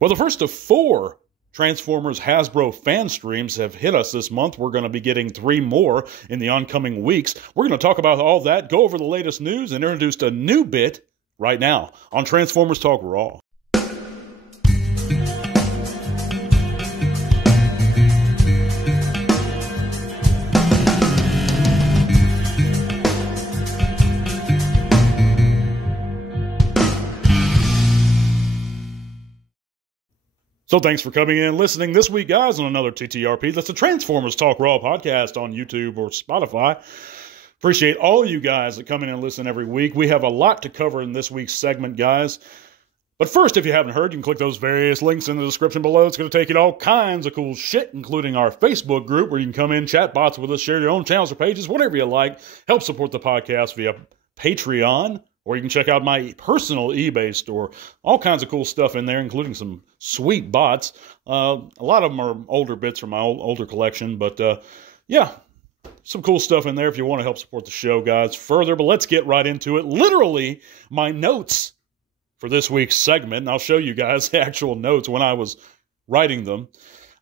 Well, the first of 4 Transformers Hasbro fan streams have hit us this month. We're going to be getting 3 more in the oncoming weeks. We're going to talk about all that, go over the latest news, and introduce a new bit right now on Transformers Talk Raw. So thanks for coming in and listening this week, guys, on another TTRP. That's the Transformers Talk Raw podcast on YouTube or Spotify. Appreciate all of you guys that come in and listen every week. We have a lot to cover in this week's segment, guys. But first, if you haven't heard, you can click those various links in the description below. It's going to take you to all kinds of cool shit, including our Facebook group, where you can come in, chat bots with us, share your own channels or pages, whatever you like. Help support the podcast via Patreon. Or you can check out my personal eBay store. All kinds of cool stuff in there, including some sweet bots. A lot of them are older bits from my older collection. But yeah, some cool stuff in there if you want to help support the show, guys, further. But let's get right into it. Literally, my notes for this week's segment, and I'll show you guys the actual notes when I was writing them,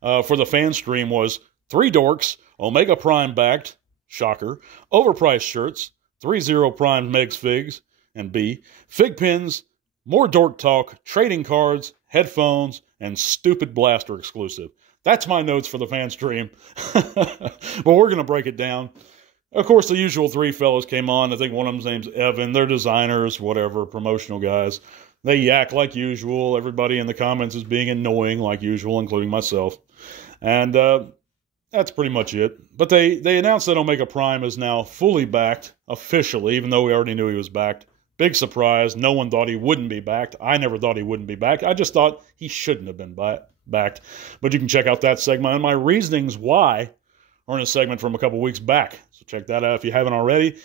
for the fan stream was 3 dorks, Omega Prime backed, shocker, overpriced shirts, 3-0 Prime Megs Figs, and B, fig pins, more dork talk, trading cards, headphones, and stupid blaster exclusive. That's my notes for the fan stream. But we're going to break it down. Of course, the usual 3 fellows came on. I think one of them's name's Evan. They're designers, whatever, promotional guys. They yak like usual. Everybody in the comments is being annoying like usual, including myself. And that's pretty much it. But they announced that Omega Prime is now fully backed, officially, even though we already knew he was backed. Big surprise. No one thought he wouldn't be backed. I never thought he wouldn't be backed. I just thought he shouldn't have been backed. But you can check out that segment. And my reasonings why are in a segment from a couple weeks back. So check that out if you haven't already.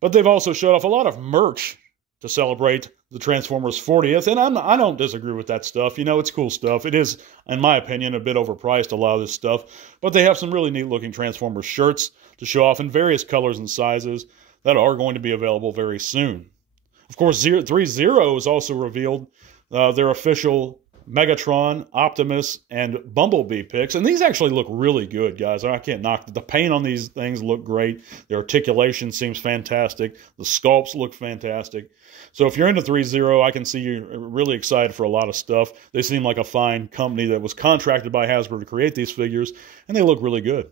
But they've also showed off a lot of merch to celebrate the Transformers 40th. And I don't disagree with that stuff. You know, it's cool stuff. It is, in my opinion, a bit overpriced, a lot of this stuff. But they have some really neat-looking Transformers shirts to show off in various colors and sizes that are going to be available very soon. Of course, 3-0 has also revealed their official Megatron, Optimus, and Bumblebee picks. And these actually look really good, guys. I can't knock it. The paint on these things look great. The articulation seems fantastic. The sculpts look fantastic. So if you're into 3-0, I can see you're really excited for a lot of stuff. They seem like a fine company that was contracted by Hasbro to create these figures, and they look really good.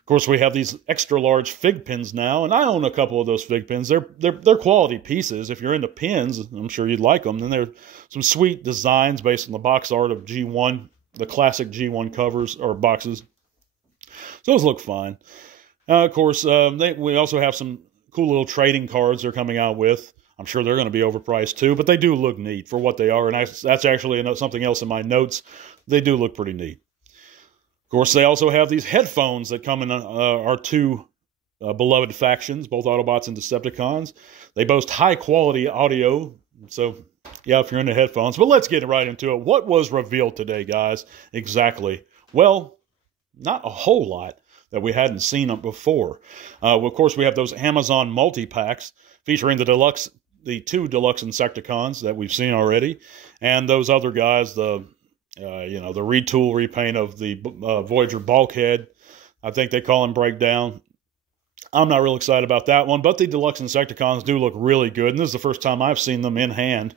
Of course, we have these extra large fig pins now, and I own a couple of those fig pins. They're quality pieces. If you're into pins, I'm sure you'd like them. Then there are some sweet designs based on the box art of G1, the classic G1 covers or boxes. So those look fine. Of course, we also have some cool little trading cards they're coming out with. I'm sure they're going to be overpriced too, but they do look neat for what they are. And that's actually something else in my notes. They do look pretty neat. Of course, they also have these headphones that come in our 2 beloved factions, both Autobots and Decepticons. They boast high-quality audio, so yeah, if you're into headphones. But let's get right into it. What was revealed today, guys? Exactly. Well, not a whole lot that we hadn't seen before. Of course, we have those Amazon multi-packs featuring the 2 deluxe Insecticons that we've seen already, and those other guys, the retool, repaint of the Voyager bulkhead. I think they call him Breakdown. I'm not real excited about that one, but the deluxe Insecticons do look really good, and this is the first time I've seen them in hand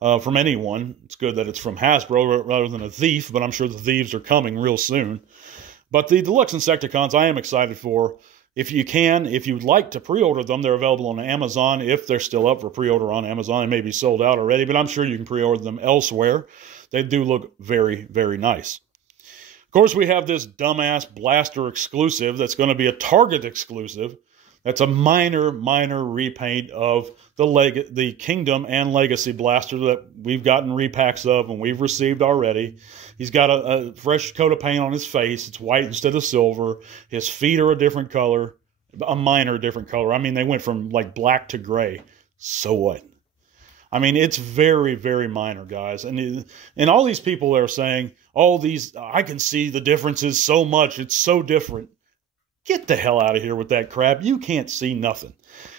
from anyone. It's good that it's from Hasbro rather than a thief, but I'm sure the thieves are coming real soon. But the deluxe Insecticons I am excited for. If you'd like to pre-order them, they're available on Amazon. If they're still up for pre-order on Amazon, they may be sold out already, but I'm sure you can pre-order them elsewhere. They do look very, very nice. Of course, we have this dumbass blaster exclusive that's going to be a Target exclusive. That's a minor repaint of the Kingdom and Legacy blaster that we've gotten repacks of and we've received already. He's got a fresh coat of paint on his face. It's white instead of silver. His feet are a different color, a minor different color. I mean, they went from like black to gray. So what? I mean, it's very, very minor, guys. And all these people are saying, I can see the differences so much. It's so different. Get the hell out of here with that crap. You can't see nothing.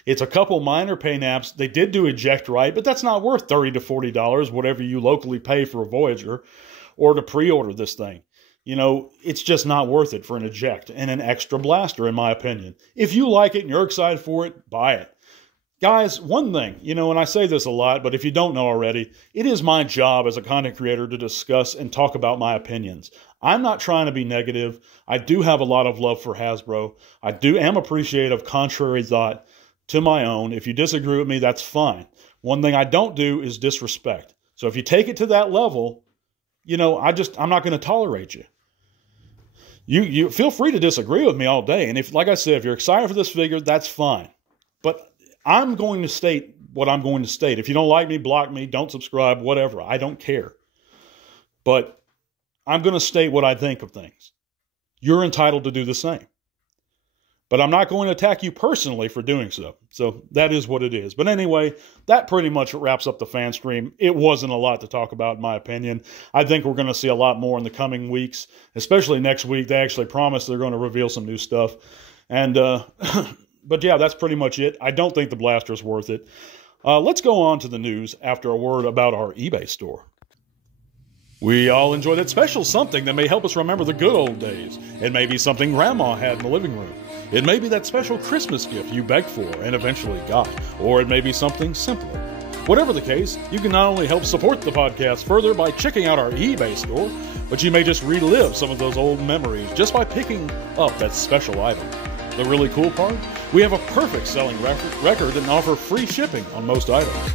It's a couple minor paint apps. They did do eject right, but that's not worth $30 to $40, whatever you locally pay for a Voyager, or to pre-order this thing. You know, it's just not worth it for an eject and an extra blaster, in my opinion. If you like it and you're excited for it, buy it. Guys, one thing, you know, and I say this a lot, but if you don't know already, it is my job as a content creator to discuss and talk about my opinions. I'm not trying to be negative. I do have a lot of love for Hasbro. I am appreciative of contrary thought to my own. If you disagree with me, that's fine. One thing I don't do is disrespect. So if you take it to that level, you know, I'm not going to tolerate you. You feel free to disagree with me all day. And if, like I said, if you're excited for this figure, that's fine. But I'm going to state what I'm going to state. If you don't like me, block me, don't subscribe, whatever. I don't care. But I'm going to state what I think of things. You're entitled to do the same. But I'm not going to attack you personally for doing so. So that is what it is. But anyway, that pretty much wraps up the fan stream. It wasn't a lot to talk about, in my opinion. I think we're going to see a lot more in the coming weeks, especially next week. They actually promised they're going to reveal some new stuff. And, but yeah, that's pretty much it. I don't think the blaster's worth it. Let's go on to the news after a word about our eBay store. We all enjoy that special something that may help us remember the good old days. It may be something Grandma had in the living room. It may be that special Christmas gift you begged for and eventually got. Or it may be something simpler. Whatever the case, you can not only help support the podcast further by checking out our eBay store, but you may just relive some of those old memories just by picking up that special item. The really cool part? We have a perfect selling record and offer free shipping on most items.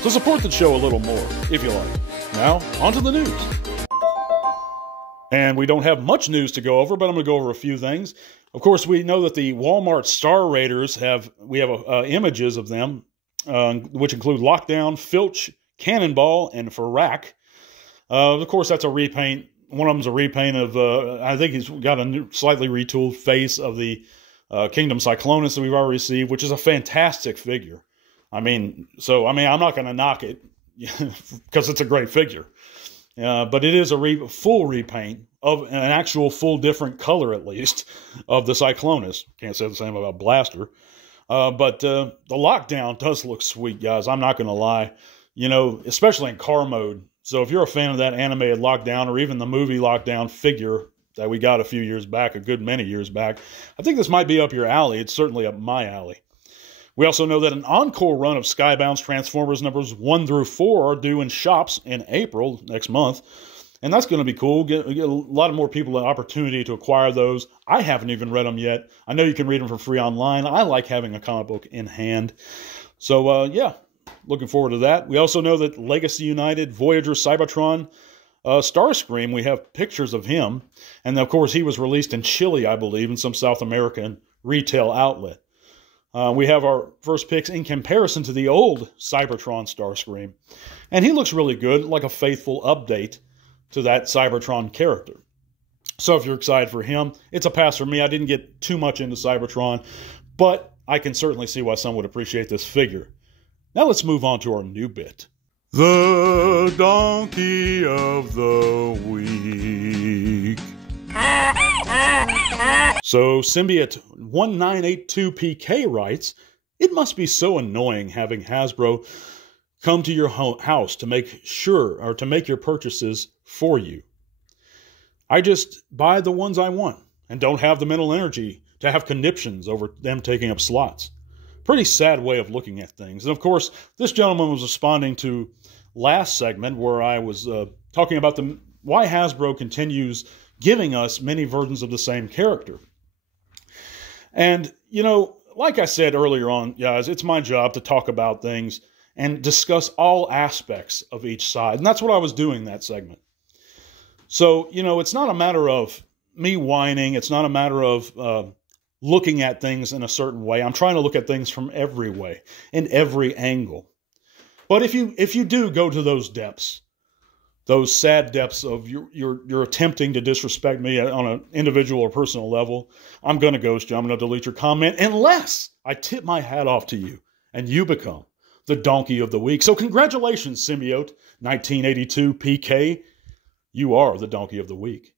So support the show a little more, if you like. Now, on to the news. And we don't have much news to go over, but I'm going to go over a few things. Of course, we know that the Walmart Star Raiders we have images of them, which include Lockdown, Filch, Cannonball, and Farak. Of course, that's a repaint. One of them's a repaint of, I think he's got a new, slightly retooled face of the Kingdom Cyclonus that we've already received, which is a fantastic figure. I'm not going to knock it because it's a great figure. But it is a full repaint of an actual full different color, at least, of the Cyclonus. Can't say the same about Blaster. But the Lockdown does look sweet, guys. I'm not going to lie. You know, especially in car mode. So if you're a fan of that animated Lockdown or even the movie Lockdown figure that we got a few years back, a good many years back, I think this might be up your alley. It's certainly up my alley. We also know that an encore run of Skybound's Transformers numbers 1 through 4 are due in shops in April next month. And that's going to be cool. Get a lot of more people an opportunity to acquire those. I haven't even read them yet. I know you can read them for free online. I like having a comic book in hand. So, yeah, looking forward to that. We also know that Legacy United, Voyager, Cybertron, Starscream, we have pictures of him. And, of course, he was released in Chile, I believe, in some South American retail outlet. We have our first picks in comparison to the old Cybertron Starscream. And he looks really good, like a faithful update to that Cybertron character. So if you're excited for him, it's a pass for me. I didn't get too much into Cybertron, but I can certainly see why some would appreciate this figure. Now let's move on to our new bit. The Donkey of the Week. So Symbiote 1982PK writes, "It must be so annoying having Hasbro come to your house to make your purchases for you. I just buy the ones I want and don't have the mental energy to have conniptions over them taking up slots." Pretty sad way of looking at things. And of course, this gentleman was responding to last segment where I was talking about why Hasbro continues giving us many versions of the same character. And, you know, like I said earlier on, guys, it's my job to talk about things and discuss all aspects of each side. And that's what I was doing in that segment. So, you know, it's not a matter of me whining. It's not a matter of looking at things in a certain way. I'm trying to look at things from every way, in every angle. But if you do go to those depths, those sad depths of you're attempting to disrespect me on an individual or personal level, I'm going to ghost you. I'm going to delete your comment unless I tip my hat off to you and you become the Donkey of the Week. So congratulations, Symbiote 1982 PK. You are the Donkey of the Week.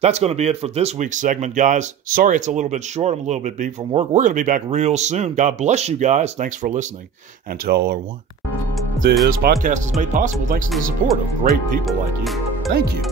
That's going to be it for this week's segment, guys. Sorry it's a little bit short. I'm a little bit beat from work. We're going to be back real soon. God bless you guys. Thanks for listening. And to all are one. This podcast is made possible thanks to the support of great people like you. Thank you.